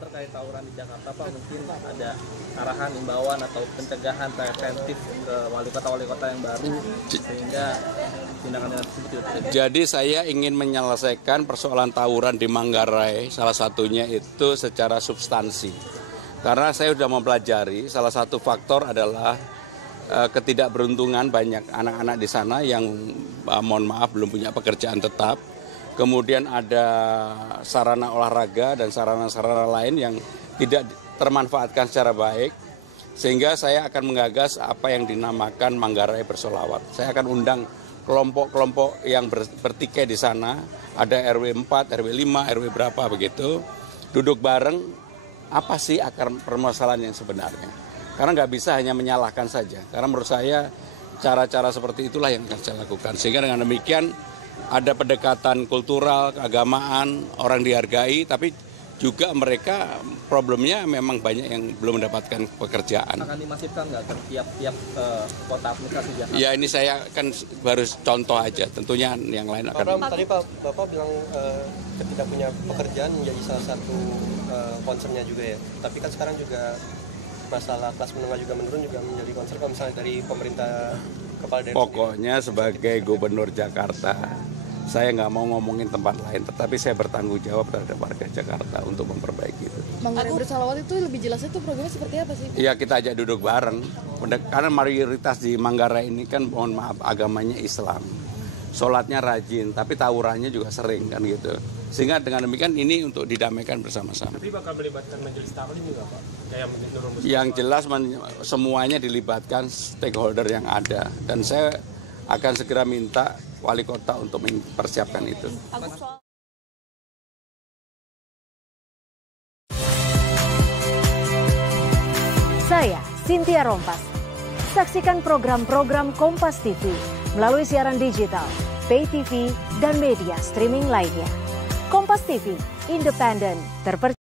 terkait tawuran di Jakarta, Pak, mungkin ada arahan, imbauan atau pencegahan preventif ke wali kota yang baru sehingga tindakan tersebut tidak terjadi. Jadi saya ingin menyelesaikan persoalan tawuran di Manggarai, salah satunya itu secara substansi. Karena saya sudah mempelajari, salah satu faktor adalah ketidakberuntungan banyak anak-anak di sana yang mohon maaf belum punya pekerjaan tetap. Kemudian ada sarana olahraga dan sarana-sarana lain yang tidak termanfaatkan secara baik. Sehingga saya akan menggagas apa yang dinamakan Manggarai Bersolawat. Saya akan undang kelompok-kelompok yang bertikai di sana. Ada RW 4, RW 5, RW berapa begitu. Duduk bareng, apa sih akar permasalahan yang sebenarnya. Karena nggak bisa hanya menyalahkan saja. Karena menurut saya cara-cara seperti itulah yang akan saya lakukan. Sehingga dengan demikian ada pendekatan kultural, keagamaan, orang dihargai, tapi juga mereka problemnya memang banyak yang belum mendapatkan pekerjaan. Akan dimasifkan nggak ke tiap kota administrasi Jakarta? Ya ini saya kan baru contoh aja, tentunya yang lain akan. Pak, tadi Bapak bilang ketika punya pekerjaan menjadi salah satu concernnya juga ya. Tapi kan sekarang juga masalah kelas menengah juga menurun juga menjadi concern kalau misalnya dari pemerintah kepala daerah. Pokoknya sebagai gubernur Jakarta, saya nggak mau ngomongin tempat lain, tetapi saya bertanggung jawab terhadap warga Jakarta untuk memperbaiki itu. Manggarai Bersolawat itu lebih jelasnya tuh programnya seperti apa sih? Iya, kita ajak duduk bareng. Karena mayoritas di Manggarai ini kan mohon maaf agamanya Islam. Sholatnya rajin, tapi tawurannya juga sering kan gitu. Sehingga dengan demikian ini untuk didamaikan bersama-sama. Tapi bakal melibatkan majelis taklim juga Pak? Yang jelas semuanya dilibatkan stakeholder yang ada. Dan saya akan segera minta wali kota untuk mempersiapkan itu. Saya Cynthia Rompas. Saksikan program-program Kompas TV melalui siaran digital, pay TV, dan media streaming lainnya. Kompas TV, independen, terpercaya.